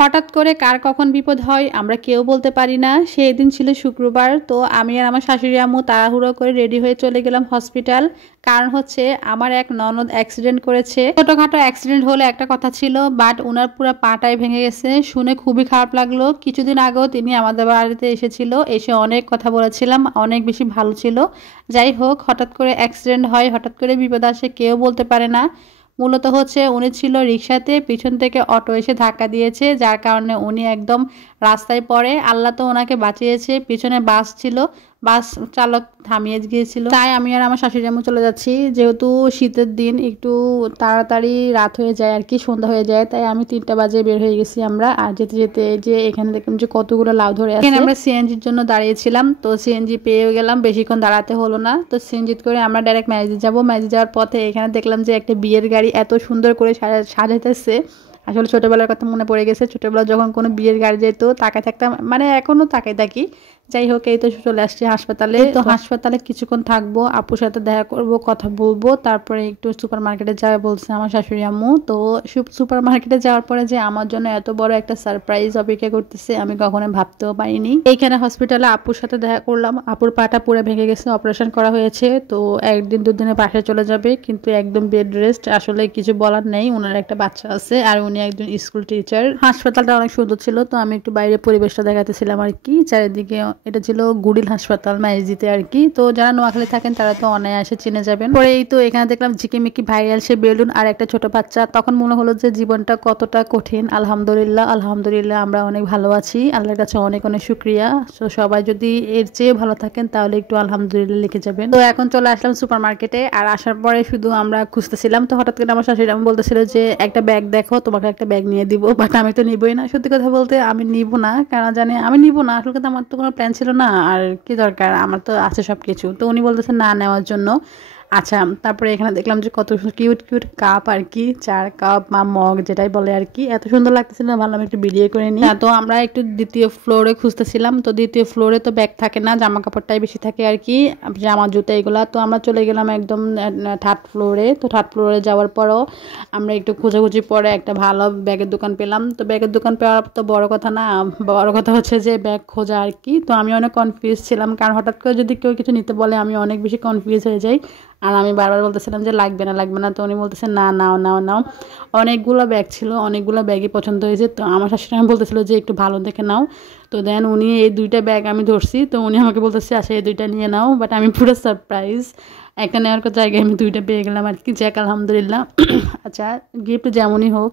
হঠাৎ করে কার কখন বিপদ হয় আমরা কেউ বলতে পারি না। সেই দিন ছিল শুক্রবার, তো আমি আর আমার শাশুড়ি আম্মু তাড়াহুড়ো করে রেডি হয়ে চলে গেলাম হসপিটাল। কারণ হচ্ছে আমার এক ননদ অ্যাক্সিডেন্ট করেছে। ছোটখাটো অ্যাক্সিডেন্ট হলে একটা কথা ছিল, বাট ওনার পুরো পাটাই ভেঙে গেছে। শুনে খুবই খারাপ লাগলো। কিছুদিন আগেও তিনি আমাদের বাড়িতে এসেছিল, এসে অনেক কথা বলেছিলাম, অনেক বেশি ভালো ছিল। যাই হোক, হঠাৎ করে অ্যাক্সিডেন্ট হয়, হঠাৎ করে বিপদ আসে, কেউ বলতে পারে না। মূলত হচ্ছে উনি ছিল রিক্সাতে, পিছন থেকে অটো এসে ধাক্কা দিয়েছে, যার কারণে উনি একদম রাস্তায় পড়ে। আল্লাহ তো ওনাকে বাঁচিয়েছে। পিছনে বাস ছিল, বাস চালক থামিয়ে গিয়েছিল। তাই আমি আর আমার শাশুড়ি আম্মু চলে যাচ্ছি। যেহেতু শীতের দিন, একটু তাড়াতাড়ি রাত হয়ে যায় আর কি, সন্ধ্যা হয়ে যায়, তাই আমি 3টা বাজে বের হয়ে গেছি আমরা। আর যেতে যেতে যে এখানে দেখলাম যে কতগুলো লাউ ধরে আছে। আমরা সিএনজির জন্য দাঁড়িয়েছিলাম, তো সিএনজি পেয়ে গেলাম, বেশিক্ষণ দাঁড়াতে হলো না। তো সিএনজি করে আমরা ডাইরেক্ট ম্যাজিক যাবো। ম্যাজিক যাওয়ার পথে এখানে দেখলাম যে একটা বিয়ের গাড়ি এত সুন্দর করে সাজাইতেছে। আসলে ছোটবেলার কথা মনে পড়ে গেছে। ছোটবেলা যখন কোনো বিয়ের গাড়ি যেত তাকায় থাকতাম, মানে এখনো তাকাই থাকি। যাই হোক, এই তো চলে আসছি হাসপাতালে। তো হাসপাতালে কিছুক্ষণ থাকবো, আপুর সাথে দেখা করব, কথা বলবো, তারপরে একটু সুপার মার্কেটে যাবে বলছে আমার শাশুড়ি আম্মু। তো সুপার মার্কেটে যাওয়ার পরে যে আমার জন্য এত বড় একটা সারপ্রাইজ অপেক্ষা করতেছে আমি কখনো ভাবতেও পারিনি। এইখানে হসপিটালে আপুর সাথে দেখা করলাম। আপুর পাটা পুরো ভেঙে গেছে, অপারেশন করা হয়েছে। তো 1-2 দিনে বাসায় চলে যাবে, কিন্তু একদম বেড রেস্ট। আসলে কিছু বলার নেই, ওনার একটা বাচ্চা আছে আর উনি একজন স্কুল টিচার। হাসপাতালটা অনেক সুন্দর ছিল, তো আমি একটু বাইরে পরিবেশটা দেখাতেছিলাম আর কি। চারিদিকে এটা ছিল গুডিল হাসপাতাল মাইজিতে আর কি। তো যারা নোয়াখালী থাকেন তারা তো অনায়াসে চিনে যাবেন। পরে এই তো এখানে দেখলাম ঝিকিমিকি ভাইরাল সে বেলুন আর একটা ছোট বাচ্চা। তখন মনে হলো যে জীবনটা কতটা কঠিন। আলহামদুলিল্লাহ, আলহামদুলিল্লাহ আমরা অনেক ভালো আছি, আল্লাহর কাছে অনেক অনেক শুকরিয়া। তো সবাই যদি এর চেয়ে ভালো থাকেন তাহলে একটু আলহামদুলিল্লাহ লিখে যাবেন। তো এখন চলে আসলাম সুপার মার্কেটে, আর আসার পরে শুধু আমরা খুঁজতেছিলাম। তো হঠাৎ করে আমার শাশুড়ি আমি বলতেছিল যে একটা ব্যাগ দেখো, তোমাকে একটা ব্যাগ নিয়ে দিব। বাট আমি তো নিবই না, সত্যি কথা বলতে আমি নিব না, কারণ জানি আমি নিব না। আসলে কিন্তু আমার তো কোনো প্ল্যান ছিল না, আর কি দরকার, আমার তো আছে সব কিছু। তো উনি বলতেছে না নেওয়ার জন্য। আচ্ছা, তারপরে এখানে দেখলাম যে কত কিউট কিউট কাপ আর কি, চার কাপ বা মগ যেটাই বলে আর কি, এত সুন্দর লাগতেছিল, ভাবলাম একটু ভিডিও করে নিই। তো আমরা একটু দ্বিতীয় ফ্লোরে খুঁজতেছিলাম। তো দ্বিতীয় ফ্লোরে তো ব্যাগ থাকে না, জামা কাপড়টাই বেশি থাকে আর কি, জামা জুতা এগুলা। তো আমরা চলে গেলাম একদম 3rd ফ্লোরে। তো 3rd ফ্লোরে যাওয়ার পরও আমরা একটু খোঁজাখুঁজি পরে একটা ভালো ব্যাগের দোকান পেলাম। তো ব্যাগের দোকান পাওয়ার তো বড় কথা না, বড় কথা হচ্ছে যে ব্যাগ খোঁজা আর কি। তো আমি অনেক কনফিউজ ছিলাম, কারণ হঠাৎ করে যদি কেউ কিছু নিতে বলে আমি অনেক বেশি কনফিউজ হয়ে যাই। আর আমি বারবার বলতেছিলাম যে লাগবে না লাগবে না, তো উনি বলতেছে না নাও নাও নাও। অনেকগুলো ব্যাগ ছিল, অনেকগুলো ব্যাগই পছন্দ হয়েছে। তো আমার শাশুড়ি আমি বলতেছিল যে একটু ভালো দেখে নাও। তো দেন উনি এই 2টা ব্যাগ আমি ধরছি, তো উনি আমাকে বলতেছে আচ্ছা এই 2টা নিয়ে নাও। বাট আমি পুরো সারপ্রাইজ, একটা নেওয়ার জায়গায় আমি 2টা পেয়ে গেলাম আর কি। যাক আলহামদুলিল্লাহ। আচ্ছা, গিফট যেমনই হোক,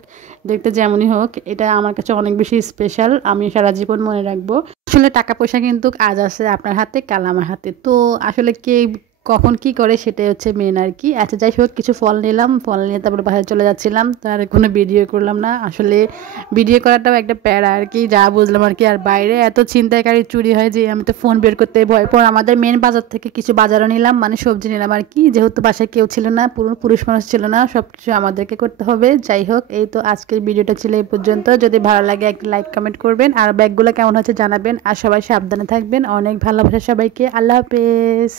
দেখতে যেমনই হোক, এটা আমার কাছে অনেক বেশি স্পেশাল, আমি সারা জীবন মনে রাখবো। আসলে টাকা পয়সা কিন্তু আজ আছে আপনার হাতে, কাল আমার হাতে। তো আসলে কে কখন কি করে সেটাই হচ্ছে মেন আর কি। আচ্ছা যাই হোক, কিছু ফল নিলাম, ফল নিয়ে তারপরে বাইরে চলে যাচ্ছিলাম। তো আর কোনো ভিডিও করলাম না, আসলে ভিডিও করাটাও একটা প্যারা আর কি, যা বুঝলাম আর কি। আর বাইরে এত ছিনতাইকারী চুরি হয় যে আমি তো ফোন বের করতে ভয়। পর আমাদের মেন বাজার থেকে কিছু বাজারও নিলাম, মানে সবজি নিলাম আর কি, যেহেতু বাসায় কেউ ছিল না, পুরুষ মানুষ ছিল না, সব কিছু আমাদেরকে করতে হবে। যাই হোক, এই তো আজকের ভিডিওটা ছিল এই পর্যন্ত। যদি ভালো লাগে একটা লাইক কমেন্ট করবেন, আর ব্যাগগুলো কেমন হচ্ছে জানাবেন, আর সবাই সাবধানে থাকবেন। অনেক ভালোবাসা সবাইকে, আল্লাহ হাফেজ।